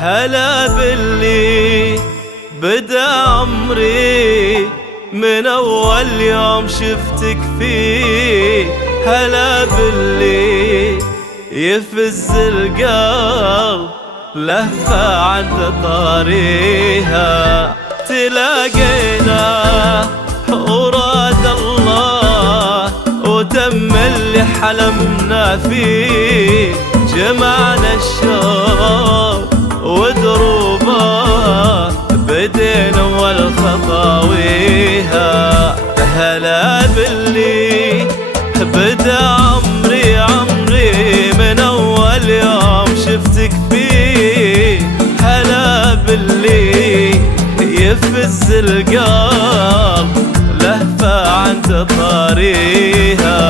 هلا باللي بدا عمري من أول يوم شفتك فيه. هلا باللي يفز القلب لهفة عند طاريها. تلاقينا وراد الله وتم اللي حلمنا فيه. جمعنا الشوق ودروبه بدينا والخطاويها. هلا باللي بدا عمري من أول يوم شفتك فيه. هلا باللي يفز القلب لهفة عند طاريها.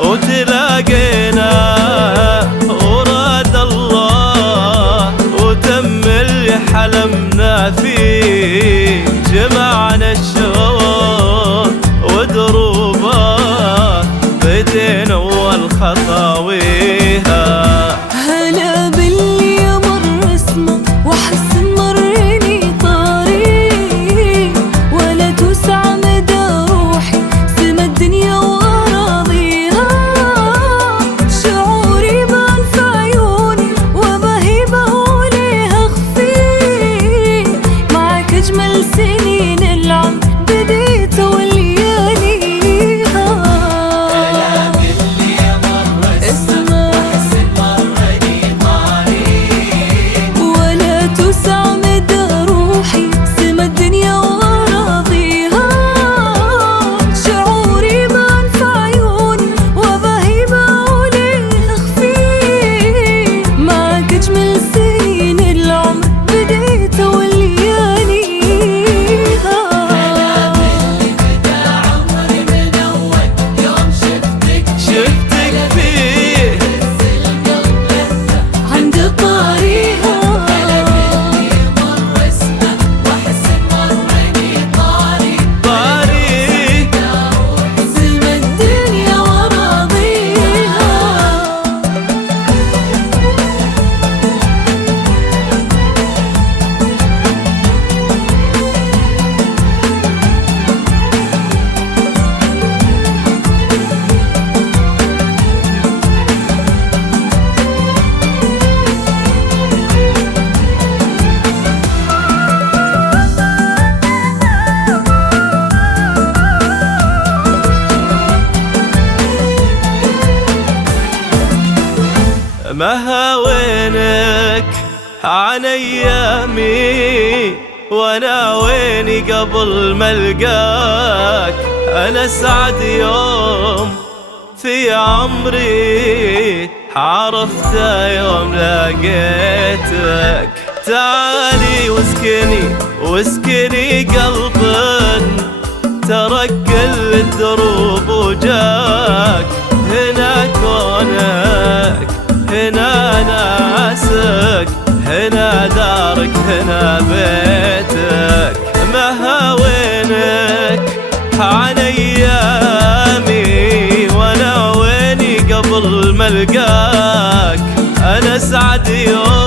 وتلاقينا وراد الله وتم اللي حلمنا فيه. جمعنا الشوق ودروبه بدينا والخطاويها. هلا باللي مر اسمه وحس مرني طريق، ولا توسع مدى روحي سما الدنيا وأراضيها. شعوري بان في عيوني وبهيبه وليها خفي. معك أجمل سنين العمر بديت ولياليها. ما هاوينك عن ايامي وانا ويني قبل ما القاك. انا اسعد يوم في عمري عرفته يوم لقيتك. تعالي واسكني قلب ترك كل الدروب وجاك. هنا كونك هنا ناسك هنا دارك هنا بيتك. ما هاوينك عن ايامي وانا ويني قبل ما القاك. انا اسعد يوم